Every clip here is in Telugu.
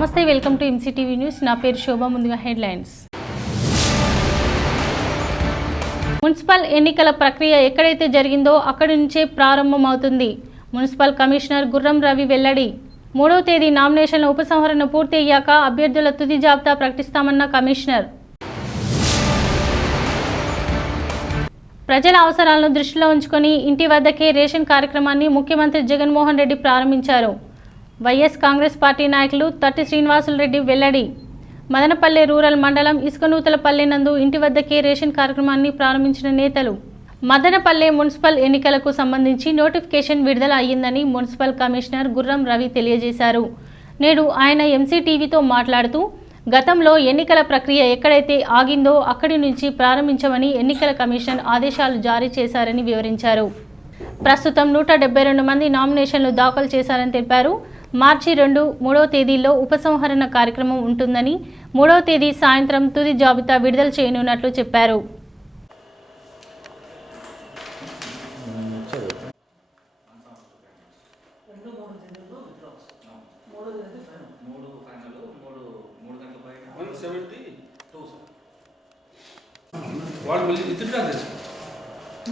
నమస్తే, వెల్కమ్ టు ఎంసీటీవీ న్యూస్. నా పేరు శోభ. ముందుగా హెడ్లైన్స్. మున్సిపల్ ఎన్నికల ప్రక్రియ ఎక్కడైతే జరిగిందో అక్కడి నుంచే ప్రారంభమవుతుంది. మున్సిపల్ కమిషనర్ గుర్రం రవి వెల్లడి. 3వ తేదీ నామినేషన్ల ఉపసంహరణ పూర్తి అయ్యాక అభ్యర్థుల తుది జాబితా ప్రకటిస్తామన్న కమిషనర్. ప్రజల అవసరాలను దృష్టిలో ఉంచుకొని ఇంటి వద్దకే రేషన్ కార్యక్రమాన్ని ముఖ్యమంత్రి జగన్మోహన్ రెడ్డి ప్రారంభించారు. వైఎస్ కాంగ్రెస్ పార్టీ నాయకులు తట్టి శ్రీనివాసులు రెడ్డి వెల్లడి. మదనపల్లె రూరల్ మండలం ఇసుకనూతలపల్లె నందు ఇంటి వద్దకే రేషన్ కార్యక్రమాన్ని ప్రారంభించిన నేతలు. మదనపల్లె మున్సిపల్ ఎన్నికలకు సంబంధించి నోటిఫికేషన్ విడుదల అయ్యిందని మున్సిపల్ కమిషనర్ గుర్రం రవి తెలియజేశారు. నేడు ఆయన ఎంసీటీవీతో మాట్లాడుతూ గతంలో ఎన్నికల ప్రక్రియ ఎక్కడైతే ఆగిందో అక్కడి నుంచి ప్రారంభించమని ఎన్నికల కమిషన్ ఆదేశాలు జారీ చేశారని వివరించారు. ప్రస్తుతం 172 మంది నామినేషన్లు దాఖలు చేశారని తెలిపారు. మార్చి 2, 3వ తేదీల్లో ఉపసంహరణ కార్యక్రమం ఉంటుందని, 3వ తేదీ సాయంత్రం తుది జాబితా విడుదల చేయనున్నట్లు చెప్పారు.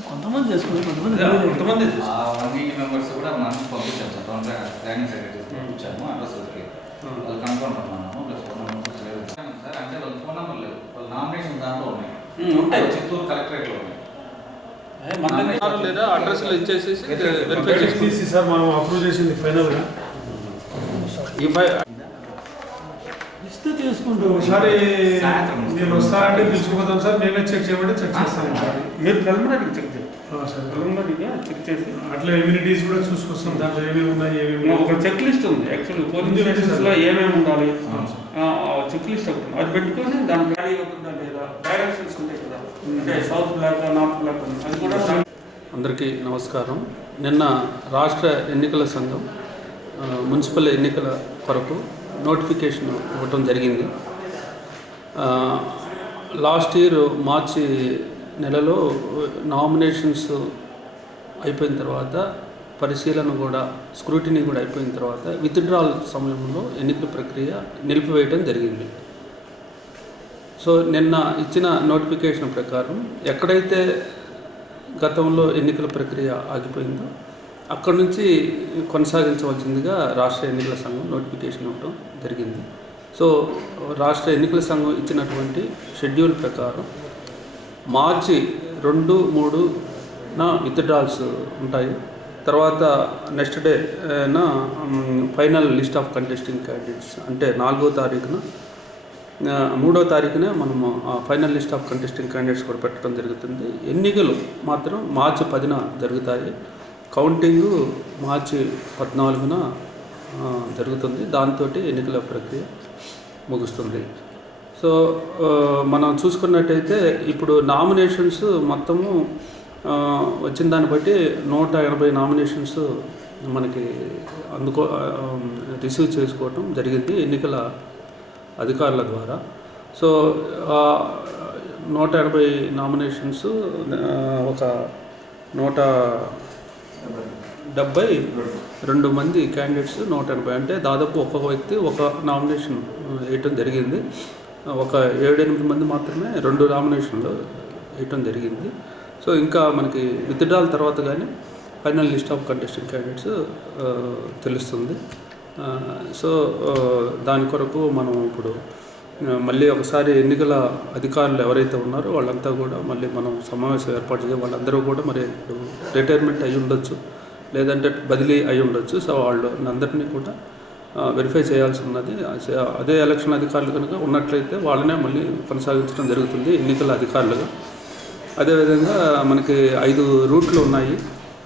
కొంతమంది చేసుకుని కొంతమంది మెంబర్స్ కూడా మనం పంపించాము సార్. ప్లానింగ్ సెక్రటరీ ఇచ్చాము అడ్రస్కి. వాళ్ళు కన్ఫర్మ్ ఉన్నాము. ప్లస్ ఫోన్ నెంబర్స్ లేదు సార్. అంటే వాళ్ళ ఫోన్ నెంబర్ లేదు. వాళ్ళ నామినేషన్ దాంట్లో ఉన్నాయి. చిత్తూరు కలెక్టరేట్లో ఉన్నాయి. లేదా అడ్రస్లు ఇచ్చేసి వెరిఫై చేసి సార్ మనం అప్రూవ్ చేసింది ఫైనల్గా ఇస్తే తీసుకుంటాం. ఒకసారి మీరు వస్తారంటే పిలుచుకుపోతాం సార్. మేమే చెక్ చేయమంటే చెక్ చేస్తాం. మీరు ప్రిలిమినరీగా చెక్ చేయండి సార్. ప్రిలిమినరీగా చెక్ చేసి అట్లా ఇమ్యూనిటీస్ కూడా చూసుకొస్తాం. దాంట్లో ఏమేమి ఉన్నాయి, ఏమేమి ఒక చెక్ లిస్ట్ ఉంది. యాక్చువల్లీ పోలింగ్ స్టేషన్స్లో ఏమేమి ఉండాలి చెక్ లిస్ట్ ఒకటి అది పెట్టుకొని దాని వ్యాలీ ఉంటుందా లేదా, డైరెక్షన్స్ ఉంటాయి కదా, అంటే సౌత్ బ్లాక్ నార్త్ బ్లాక్ అది కూడా. అందరికీ నమస్కారం. నిన్న రాష్ట్ర ఎన్నికల సంఘం మున్సిపల్ ఎన్నికల కొరకు నోటిఫికేషన్ ఇవ్వటం జరిగింది. లాస్ట్ ఇయర్ మార్చి నెలలో నామినేషన్స్ అయిపోయిన తర్వాత పరిశీలన కూడా, స్క్రూటినీ కూడా అయిపోయిన తర్వాత విత్డ్రాల్ సమయంలో ఎన్నికల ప్రక్రియ నిలిపివేయడం జరిగింది. సో నిన్న ఇచ్చిన నోటిఫికేషన్ ప్రకారం ఎక్కడైతే గతంలో ఎన్నికల ప్రక్రియ ఆగిపోయిందో అక్కడి నుంచి కొనసాగించవలసిందిగా రాష్ట్ర ఎన్నికల సంఘం నోటిఫికేషన్ ఇవ్వడం జరిగింది. సో రాష్ట్ర ఎన్నికల సంఘం ఇచ్చినటువంటి షెడ్యూల్ ప్రకారం మార్చి 2, 3న విత్డ్రాల్స్ ఉంటాయి. తర్వాత నెక్స్ట్ డేన final list of contesting candidates, అంటే 4వ తారీఖున 3వ తారీఖున మనము final list of contesting candidates కూడా పెట్టడం జరుగుతుంది. ఎన్నికలు మాత్రం మార్చి 10న జరుగుతాయి. కౌంటింగ్ మార్చి 14న జరుగుతుంది. దాంతో ఎన్నికల ప్రక్రియ ముగుస్తుంది. సో మనం చూసుకున్నట్టయితే ఇప్పుడు నామినేషన్స్ మొత్తము వచ్చిన దాన్ని బట్టి 180 నామినేషన్స్ మనకి రిసీవ్ చేసుకోవటం జరిగింది ఎన్నికల అధికారుల ద్వారా. సో 180 నామినేషన్స్ ఒక 172 మంది క్యాండిడేట్స్ 180 అంటే దాదాపు ఒక్కొక్క వ్యక్తి ఒక నామినేషన్ వేయటం జరిగింది. ఒక 7-8 మంది మాత్రమే 2 నామినేషన్లు వేయటం జరిగింది. సో ఇంకా మనకి విత్డ్రాల్ తర్వాత కానీ final list of contesting candidates తెలుస్తుంది. సో దాని కొరకు మనం ఇప్పుడు మళ్ళీ ఒకసారి ఎన్నికల అధికారులు ఎవరైతే ఉన్నారో వాళ్ళంతా కూడా మళ్ళీ మనం సమావేశం ఏర్పాటు చేయాలి. వాళ్ళందరూ కూడా మరి ఇప్పుడు రిటైర్మెంట్ అయి ఉండొచ్చు, లేదంటే బదిలీ అయి ఉండొచ్చు. సో వాళ్ళు అందరినీ కూడా వెరిఫై చేయాల్సి ఉన్నది. అదే ఎలక్షన్ అధికారులు కనుక ఉన్నట్లయితే వాళ్ళనే మళ్ళీ కొనసాగించడం జరుగుతుంది ఎన్నికల అధికారులుగా. అదేవిధంగా మనకి 5 రూట్లు ఉన్నాయి.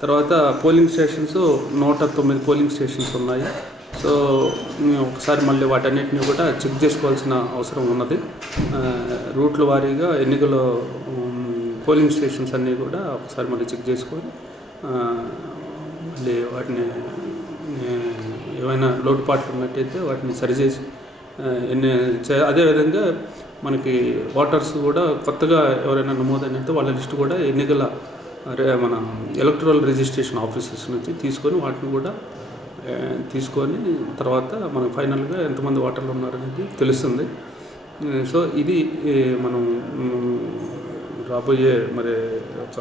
తర్వాత పోలింగ్ స్టేషన్స్ 109 పోలింగ్ స్టేషన్స్ ఉన్నాయి. సో ఒకసారి మళ్ళీ వాటన్నిటిని కూడా చెక్ చేసుకోవాల్సిన అవసరం ఉన్నది. రూట్ల వారీగా ఎన్నికల పోలింగ్ స్టేషన్స్ అన్నీ కూడా ఒకసారి మళ్ళీ చెక్ చేసుకొని మళ్ళీ వాటిని ఏమైనా లోటుపాట్లు ఉన్నట్టయితే వాటిని సరిచేసి అదేవిధంగా మనకి ఓటర్స్ కూడా కొత్తగా ఎవరైనా నమోదైనట్టు వాళ్ళ లిస్టు కూడా ఎన్నికల మన ఎలక్టరల్ రిజిస్ట్రేషన్ ఆఫీసెస్ నుంచి తీసుకొని వాటిని కూడా తీసుకొని తర్వాత మనకు ఫైనల్గా ఎంతమంది ఓటర్లు ఉన్నారనేది తెలుస్తుంది. సో ఇది మనం రాబోయే మరి ఒక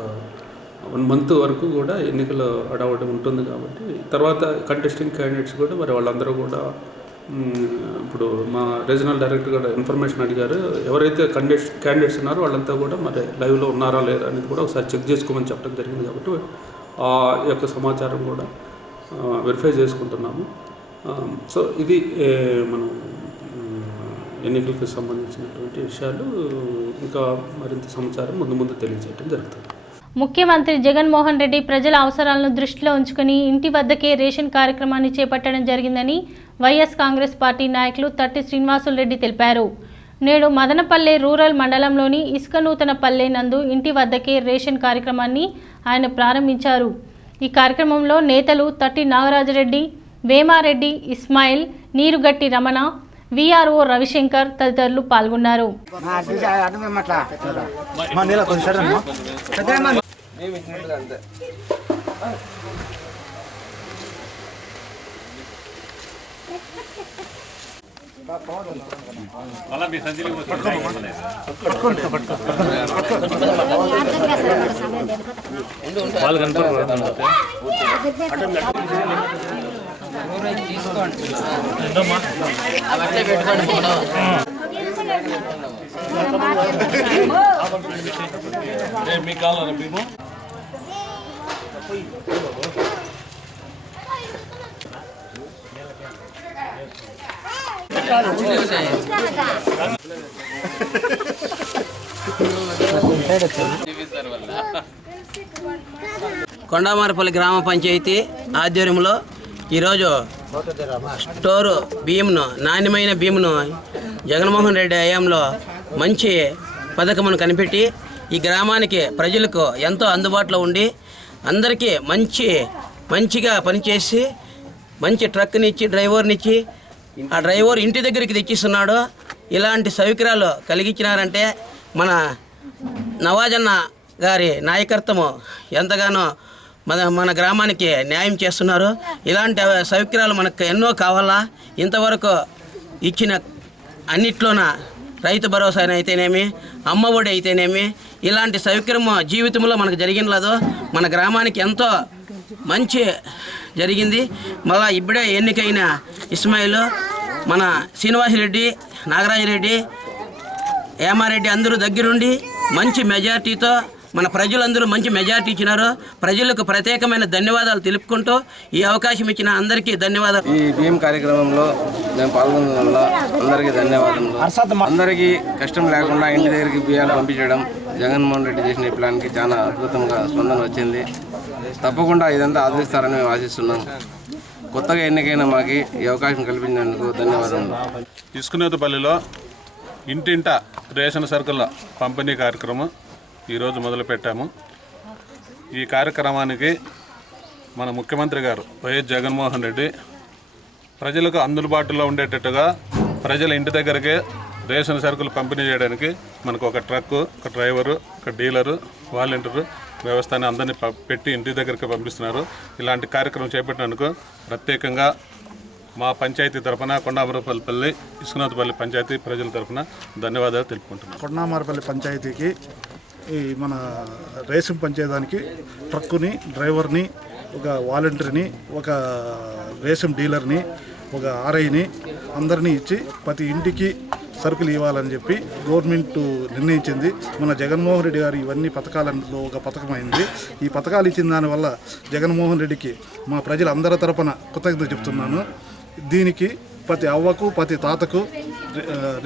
1 మంత్ వరకు కూడా ఎన్నికలు అడవడం ఉంటుంది కాబట్టి తర్వాత కంటెస్టింగ్ క్యాండిడేట్స్ కూడా మరి వాళ్ళందరూ కూడా ఇప్పుడు మా రీజనల్ డైరెక్టర్ కూడా ఇన్ఫర్మేషన్ అడిగారు. ఎవరైతే క్యాండిడేట్స్ ఉన్నారో వాళ్ళంతా కూడా మరి లైవ్లో ఉన్నారా లేదా అనేది కూడా ఒకసారి చెక్ చేసుకోమని చెప్పడం జరిగింది. కాబట్టి ఆ యొక్క సమాచారం కూడా వెరిఫై చేసుకుంటున్నాము. సో ఇది మనం ఎన్నికలకు సంబంధించినటువంటి విషయాలు. ఇంకా మరింత సమాచారం ముందు తెలియజేయడం జరుగుతుంది. ముఖ్యమంత్రి జగన్మోహన్ రెడ్డి ప్రజల అవసరాలను దృష్టిలో ఉంచుకుని ఇంటి వద్దకే రేషన్ కార్యక్రమాన్ని చేపట్టడం జరిగిందని వైఎస్ కాంగ్రెస్ పార్టీ నాయకులు తట్టి శ్రీనివాసులు రెడ్డి తెలిపారు. నేడు మదనపల్లె రూరల్ మండలంలోని ఇసుకనూతనపల్లె నందు ఇంటి వద్దకే రేషన్ కార్యక్రమాన్ని ఆయన ప్రారంభించారు. ఈ కార్యక్రమంలో నేతలు తట్టి నాగరాజరెడ్డి, వేమారెడ్డి ఇస్మాయిల్, నీరుగట్టి రమణ, విఆర్ఓ రవిశంకర్ తదితరులు పాల్గొన్నారు. కొండామారపల్లి గ్రామ పంచాయతీ ఆధ్వర్యంలో ఈరోజు స్టోరు బియ్యంను, నాణ్యమైన బియ్యంను జగన్మోహన్ రెడ్డి హయాంలో మంచి పథకమును కనిపెట్టి ఈ గ్రామానికి ప్రజలకు ఎంతో అందుబాటులో ఉండి అందరికీ మంచిగా పనిచేసి మంచి ట్రక్నిచ్చి డ్రైవర్నిచ్చి ఆ డ్రైవర్ ఇంటి దగ్గరికి తెచ్చిస్తున్నాడు. ఇలాంటి సౌకర్యాలు కలిగించినారంటే మన నవాజన్న గారి నాయకత్వము ఎంతగానో మన గ్రామానికి న్యాయం చేస్తున్నారు. ఇలాంటి సౌకర్యాలు మనకు ఎన్నో కావాలా. ఇంతవరకు ఇచ్చిన అన్నిట్లోన రైతు భరోసా అయితేనేమి, అమ్మఒడి అయితేనేమి, ఇలాంటి సౌకర్యం జీవితంలో మనకు జరిగినలేదు. మన గ్రామానికి ఎంతో మంచి జరిగింది. మళ్ళా ఇప్పుడే ఎన్నికైన ఇస్మాయిల్, మన శ్రీనివాసరెడ్డి, నాగరాజరెడ్డి, ఏమారెడ్డి అందరూ దగ్గరుండి మంచి మెజార్టీతో మన ప్రజలందరూ మంచి మెజార్టీ ఇచ్చినారు. ప్రజలకు ప్రత్యేకమైన ధన్యవాదాలు తెలుపుకుంటూ ఈ అవకాశం ఇచ్చిన అందరికీ ధన్యవాదాలు. ఈ బియ్యం కార్యక్రమంలో మేము పాల్గొనడం వల్ల అందరికీ ధన్యవాదాలు. అందరికీ కష్టం లేకుండా ఇంటి దగ్గరికి బియ్యాలు పంపించడం జగన్మోహన్ రెడ్డి చేసిన ఈ ప్లాన్కి చాలా అద్భుతంగా స్పందన వచ్చింది. తప్పకుండా ఇదంతా ఆదరిస్తారని మేము ఆశిస్తున్నాం. కొత్తగా ఎన్నికైన మాకు ఈ అవకాశం కల్పించినందుకు ధన్యవాదాలు. ఇసుకనూతపల్లిలో ఇంటింట రేషన్ సరుకుల పంపిణీ కార్యక్రమం ఈరోజు మొదలుపెట్టాము. ఈ కార్యక్రమానికి మన ముఖ్యమంత్రి గారు వైఎస్ జగన్మోహన్ రెడ్డి ప్రజలకు అందుబాటులో ఉండేటట్టుగా ప్రజల ఇంటి దగ్గరకే రేషన్ సరుకులు పంపిణీ చేయడానికి మనకు ఒక ట్రక్కు, ఒక డ్రైవరు, ఒక డీలరు, వాలంటీరు వ్యవస్థని అందరినీ పెట్టి ఇంటి దగ్గరికి పంపిస్తున్నారు. ఇలాంటి కార్యక్రమం చేపట్టినందుకు ప్రత్యేకంగా మా పంచాయతీ తరఫున కొండామారపల్లి ఇసుకనూతపల్లి పంచాయతీ ప్రజల తరఫున ధన్యవాదాలు తెలుపుకుంటున్నాను. కొండామారపల్లి పంచాయతీకి ఈ మన రేషన్ పంచేదానికి ట్రక్కుని, డ్రైవర్ని, ఒక వాలంటీర్ని, ఒక రేషన్ డీలర్ని, ఒక ఆర్ఐని అందరినీ ఇచ్చి ప్రతి ఇంటికి సరుకులు ఇవ్వాలని చెప్పి గవర్నమెంట్ నిర్ణయించింది. మన జగన్మోహన్ రెడ్డి గారు ఇవన్నీ పథకాలలో ఒక పథకమైంది. ఈ పథకాలు ఇచ్చిన దానివల్ల జగన్మోహన్ రెడ్డికి మా ప్రజలందరి తరపున కృతజ్ఞత చెప్తున్నాను. దీనికి ప్రతి అవ్వకు, ప్రతి తాతకు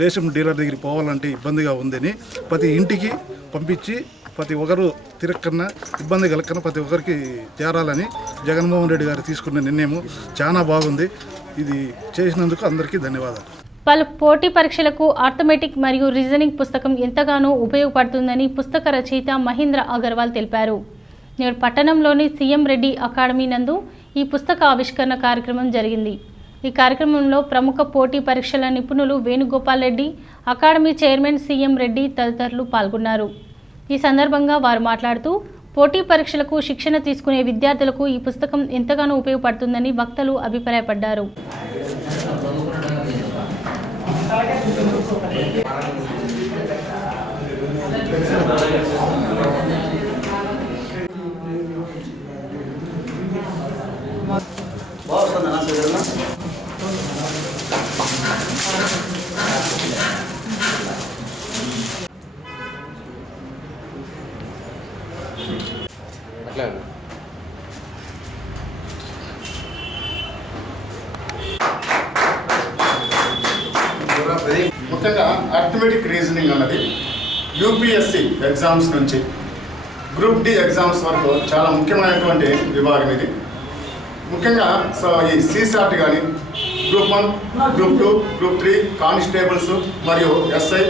రేషన్ డీలర్ దగ్గరికి పోవాలంటే ఇబ్బందిగా ఉందని ప్రతి ఇంటికి పంపించి ప్రతి ఒక్కరు తిరక్కన్నా ఇబ్బంది కలగకన్నా ప్రతి ఒక్కరికి చేరాలని జగన్మోహన్ రెడ్డి గారు తీసుకున్న నిర్ణయం చాలా బాగుంది. ఇది చేసినందుకు అందరికీ ధన్యవాదాలు. పలు పోటీ పరీక్షలకు ఆర్థమెటిక్ మరియు రీజనింగ్ పుస్తకం ఎంతగానో ఉపయోగపడుతుందని పుస్తక రచయిత మహేంద్ర అగర్వాల్ తెలిపారు. నేడు పట్టణంలోని సీఎం రెడ్డి అకాడమీ నందు ఈ పుస్తక ఆవిష్కరణ కార్యక్రమం జరిగింది. ఈ కార్యక్రమంలో ప్రముఖ పోటీ పరీక్షల నిపుణులు Venugopal Reddy, academy chairman CM Reddy తదితరులు పాల్గొన్నారు. ఈ సందర్భంగా వారు మాట్లాడుతూ పోటీ పరీక్షలకు శిక్షణ తీసుకునే విద్యార్థులకు ఈ పుస్తకం ఎంతగానో ఉపయోగపడుతుందని వక్తలు అభిప్రాయపడ్డారు. ముఖ్యంగా అర్థమెటిక్ రీజనింగ్ అన్నది యూపీఎస్సి ఎగ్జామ్స్ నుంచి గ్రూప్ డి ఎగ్జామ్స్ వరకు చాలా ముఖ్యమైనటువంటి విభాగం ఇది. ముఖ్యంగా ఈ సీసాట్ కానీ గ్రూప్ 1, గ్రూప్ 2, గ్రూప్ 3 కానిస్టేబుల్స్ మరియు ఎస్ఐ,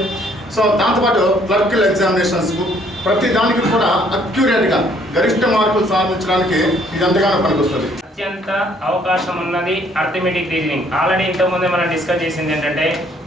దాంతోపాటు క్లర్కల్ ఎగ్జామినేషన్స్కు ప్రతి దానికి కూడా అక్యురేట్గా గరిష్ట మార్కులు సాధించడానికి ఇది ఎంతగానో పనికొస్తుంది. అత్యంత అవకాశం ఉన్నది అర్థమెటిక్ రీజనింగ్. ఆల్రెడీ ఇంతకుముందే మనం డిస్కస్ చేసింది ఏంటంటే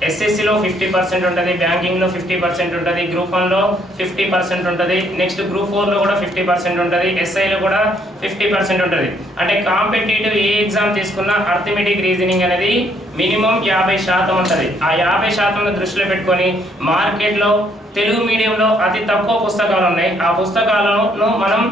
ఎస్ఎస్సిలో 50% ఉంటుంది, బ్యాంకింగ్లో 50% ఉంటుంది, గ్రూప్ 1లో 50% ఉంటుంది, నెక్స్ట్ గ్రూప్ 4లో కూడా 50% ఉంటుంది, ఎస్ఐలో కూడా 50% ఉంటుంది. అంటే కాంపిటేటివ్ ఏ ఎగ్జామ్ తీసుకున్నా అర్థమెటిక్ రీజనింగ్ అనేది మినిమం 50% ఉంటుంది. ఆ 50% దృష్టిలో పెట్టుకొని మార్కెట్లో తెలుగు మీడియంలో అతి తక్కువ పుస్తకాలు ఉన్నాయి. ఆ పుస్తకాలను మనం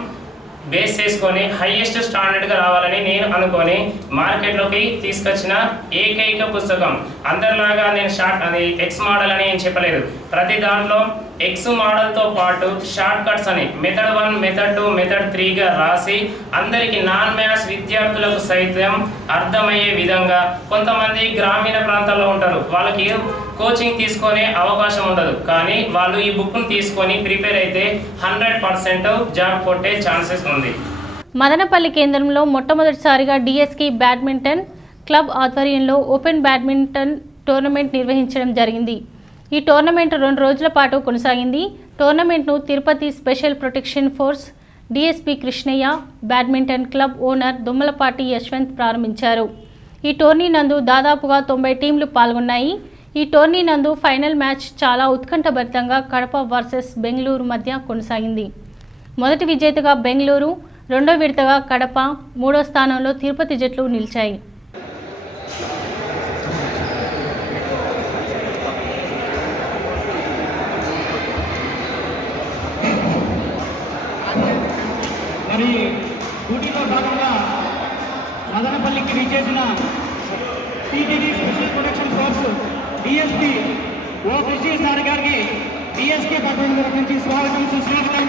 బేస్ చేసుకొని హైయెస్ట్ స్టాండర్డ్గా రావాలని నేను అనుకొని మార్కెట్లోకి తీసుకొచ్చిన ఏకైక పుస్తకం. అందరిలాగా నేను అది ఎక్స్ మోడల్ అని ఏం చెప్పలేదు. ప్రతి దాంట్లో ఎక్స్ మోడల్తో పాటు షార్ట్ కట్స్ అని మెథడ్ 1, మెథడ్ 2, మెథడ్ 3గా రాసి అందరికీ నాన్ మ్యాథ్స్ విద్యార్థులకు సైతం అర్థమయ్యే విధంగా. కొంతమంది గ్రామీణ ప్రాంతాల్లో ఉంటారు, వాళ్ళకి కోచింగ్ తీసుకునే అవకాశం ఉండదు, కానీ వాళ్ళు ఈ బుక్ను తీసుకొని ప్రిపేర్ అయితే 100% జాబ్ కొట్టే ఛాన్సెస్ ఉంది. మదనపల్లి కేంద్రంలో మొట్టమొదటిసారిగా డిఎస్కి బ్యాడ్మింటన్ క్లబ్ ఆధ్వర్యంలో ఓపెన్ బ్యాడ్మింటన్ టోర్నమెంట్ నిర్వహించడం జరిగింది. ఈ టోర్నమెంట్ 2 రోజుల పాటు కొనసాగింది. టోర్నమెంట్ను Tirupati special protection force DSP Krishnaiah, badminton club owner Dummalapati Yashwant ప్రారంభించారు. ఈ టోర్నీ నందు దాదాపుగా 90 టీంలు పాల్గొన్నాయి. ఈ టోర్నీ నందు ఫైనల్ మ్యాచ్ చాలా ఉత్కంఠభరితంగా కడప వర్సెస్ బెంగళూరు మధ్య కొనసాగింది. మొదటి విజేతగా బెంగళూరు, రెండో విడతగా కడప, మూడో స్థానంలో తిరుపతి జట్లు నిలిచాయి. మరి డ్యూటీలో భాగంగా మదనపల్లికి విచ్చేసిన TTD special protection force DSP ఓ కృషి సార్ గారికి డిఎస్కే పట్టణం నుంచి స్వాగతం, సుస్వాగతం.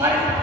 Bye.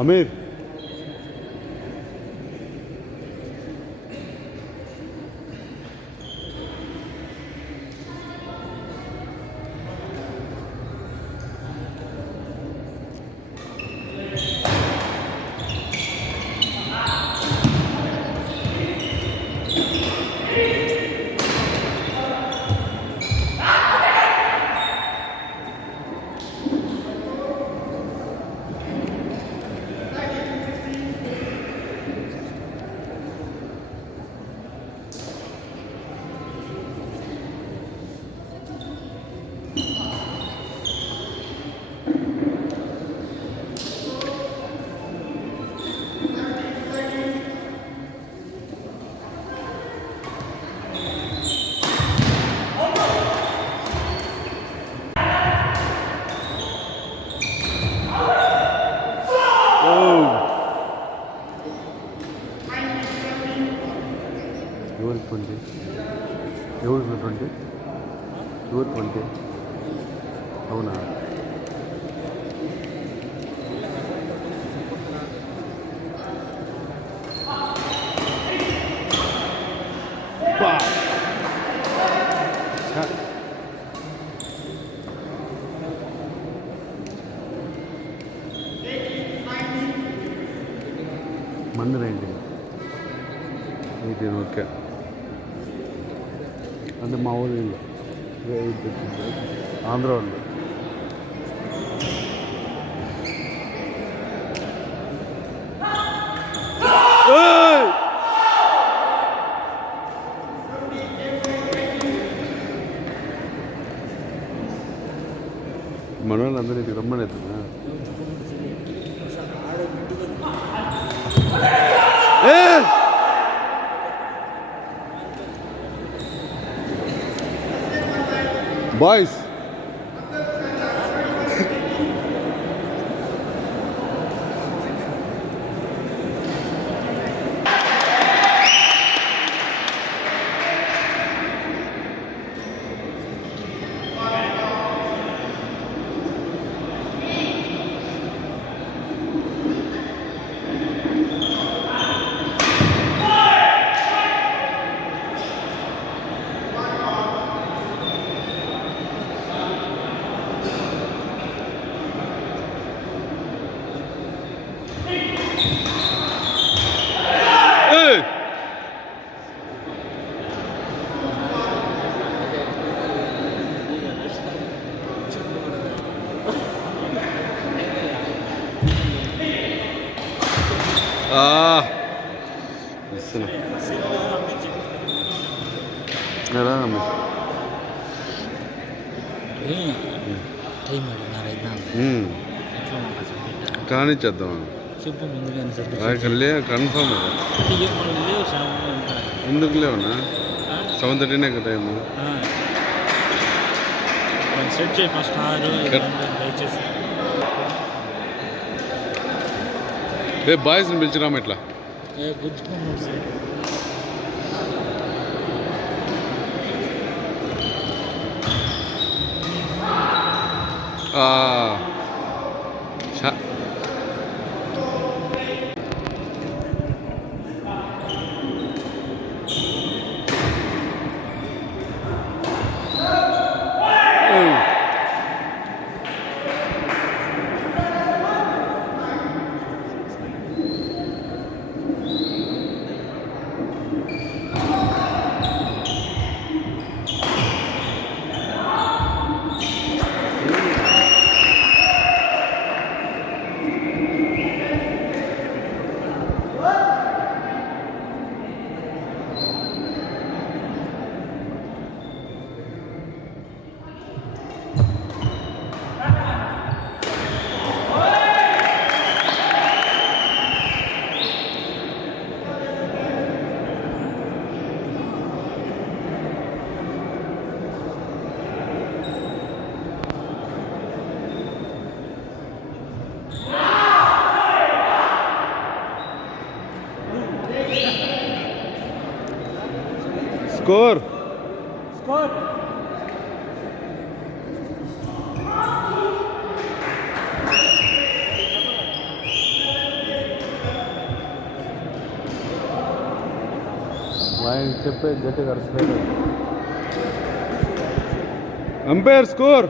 అమీర్ ఎవరికి 20 ఎవరికి 20 ఎవరికి 20 అవునా మంది రండి ఇది ఓకే అంటే మా ఊళ్ళో ఆంధ్ర వాళ్ళు మన వాళ్ళందరూ ఇది రమ్మని అవుతుందా బాయ్స్ కానిచ్చేద్దాం కన్ఫర్మ్ ఎందుకు లేవన్నా 7:30 కదా టైము సెట్ చేయి ఫస్ట్ రే బాయ్స్ని పిలిచిరాము ఇట్లా స్కోర్ ఆయన చెప్పే గట్టిగా అరసలేదు. Umpire score.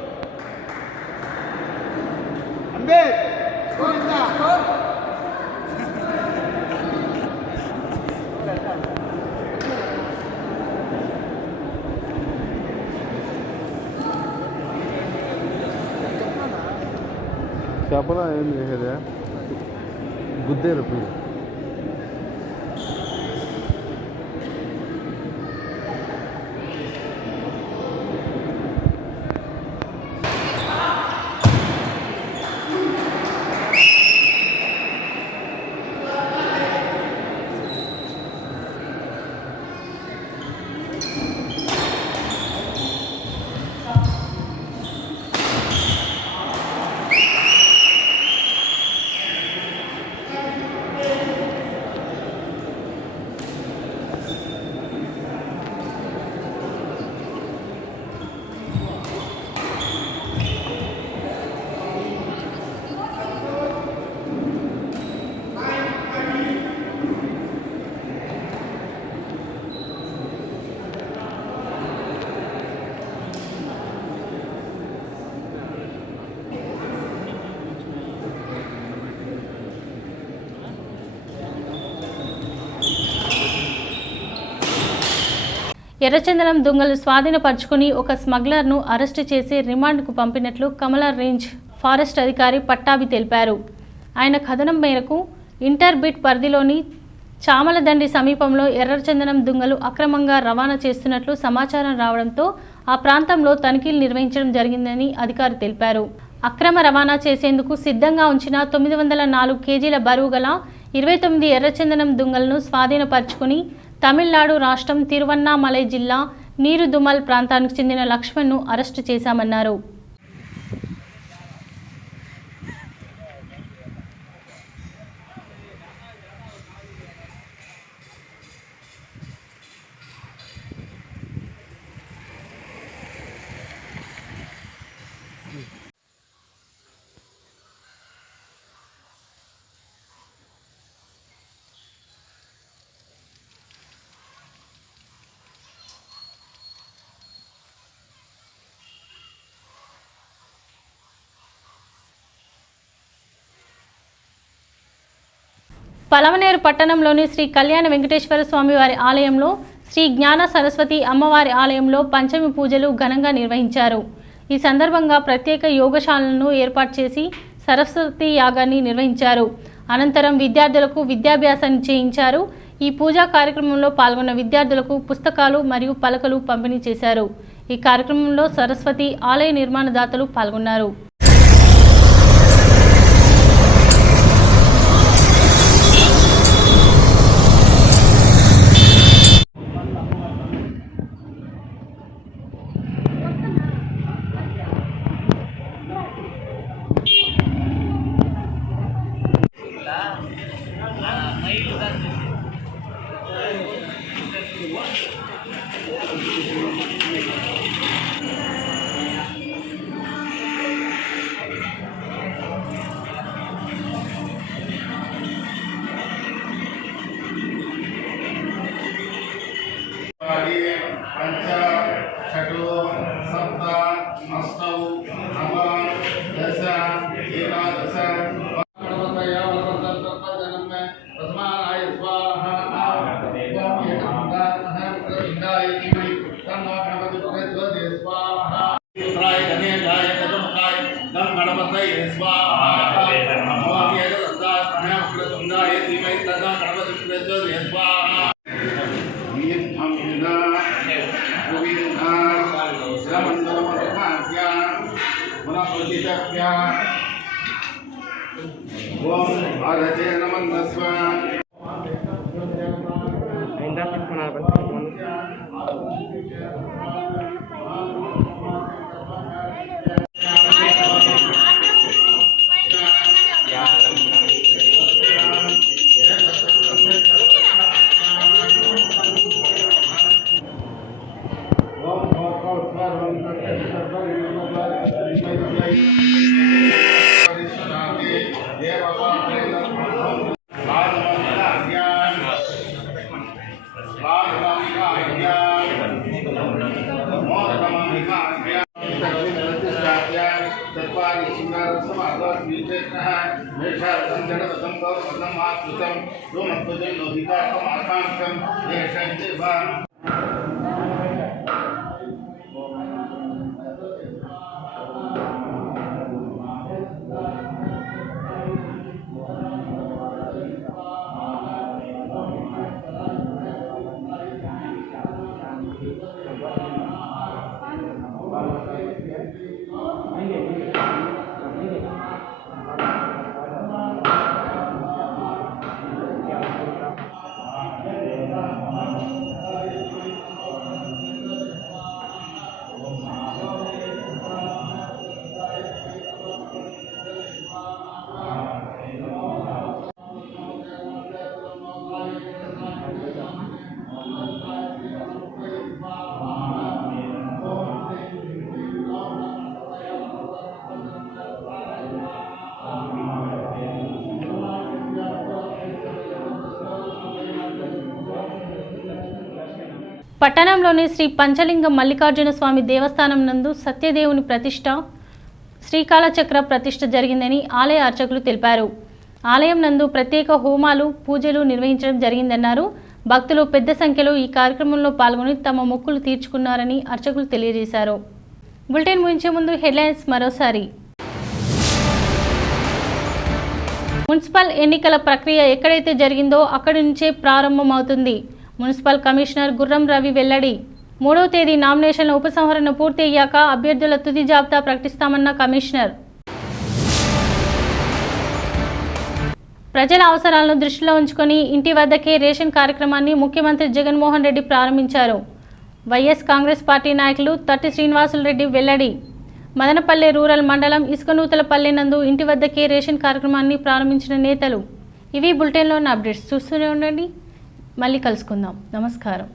చెప్పలా ఏం చేసేదే గుద్దేరు ప్లీజ్. ఎర్రచందనం దొంగలు స్వాధీనపరుచుకుని ఒక స్మగ్లర్ను అరెస్టు చేసి రిమాండ్కు పంపినట్లు కమల రేంజ్ ఫారెస్ట్ అధికారి పట్టాభి తెలిపారు. ఆయన కథనం మేరకు ఇంటర్బిట్ పరిధిలోని చామలదండి సమీపంలో ఎర్రచందనం దొంగలు అక్రమంగా రవాణా చేస్తున్నట్లు సమాచారం రావడంతో ఆ ప్రాంతంలో తనిఖీలు నిర్వహించడం జరిగిందని అధికారి తెలిపారు. అక్రమ రవాణా చేసేందుకు సిద్ధంగా ఉంచిన 904 కేజీల బరువు గల 29 ఎర్రచందనం దొంగలను స్వాధీనపరుచుకుని తమిళనాడు రాష్ట్రం తిరువన్నామలై జిల్లా నీరుదుమల్ ప్రాంతానికి చెందిన లక్ష్మణ్ను అరెస్టు చేశామన్నారు. పలమనేరు పట్టణంలోని శ్రీ కళ్యాణ వెంకటేశ్వర స్వామి వారి ఆలయంలో శ్రీ జ్ఞాన సరస్వతి అమ్మవారి ఆలయంలో పంచమి పూజలు ఘనంగా నిర్వహించారు. ఈ సందర్భంగా ప్రత్యేక యోగశాలను ఏర్పాటు చేసి సరస్వతి యాగాన్ని నిర్వహించారు. అనంతరం విద్యార్థులకు విద్యాభ్యాసాన్ని చేయించారు. ఈ పూజా కార్యక్రమంలో పాల్గొన్న విద్యార్థులకు పుస్తకాలు మరియు పలకలు పంపిణీ చేశారు. ఈ కార్యక్రమంలో సరస్వతి ఆలయ నిర్మాణదాతలు పాల్గొన్నారు. పట్టణంలోని శ్రీ పంచలింగం మల్లికార్జున స్వామి దేవస్థానం నందు సత్యదేవుని ప్రతిష్ట శ్రీకాలచక్ర ప్రతిష్ట జరిగిందని ఆలయ అర్చకులు తెలిపారు. ఆలయం నందు ప్రత్యేక హోమాలు పూజలు నిర్వహించడం జరిగిందన్నారు. భక్తులు పెద్ద సంఖ్యలో ఈ కార్యక్రమంలో పాల్గొని తమ మొక్కులు తీర్చుకున్నారని అర్చకులు తెలియజేశారు. బులెటిన్ ముగించే ముందు హెడ్లైన్స్ మరోసారి. మున్సిపల్ ఎన్నికల ప్రక్రియ ఎక్కడైతే జరిగిందో అక్కడి నుంచే ప్రారంభమవుతుంది. మున్సిపల్ కమిషనర్ గుర్రం రవి వెల్లడి. 3వ తేదీ నామినేషన్ల ఉపసంహరణ పూర్తి అయ్యాక అభ్యర్థుల తుది జాబితా ప్రకటిస్తామన్న కమిషనర్. ప్రజల అవసరాలను దృష్టిలో ఉంచుకొని ఇంటి వద్దకే రేషన్ కార్యక్రమాన్ని ముఖ్యమంత్రి జగన్మోహన్ రెడ్డి ప్రారంభించారు. వైఎస్ కాంగ్రెస్ పార్టీ నాయకులు తట్టి శ్రీనివాసులు రెడ్డి వెల్లడి. మదనపల్లె రూరల్ మండలం ఇసుకనూతలపల్లె నందు ఇంటి వద్దకే రేషన్ కార్యక్రమాన్ని ప్రారంభించిన నేతలు. ఇవి బులెటిన్లోని అప్డేట్స్. చూస్తూనే ఉండండి. మళ్ళీ కలుసుకుందాం. నమస్కారం.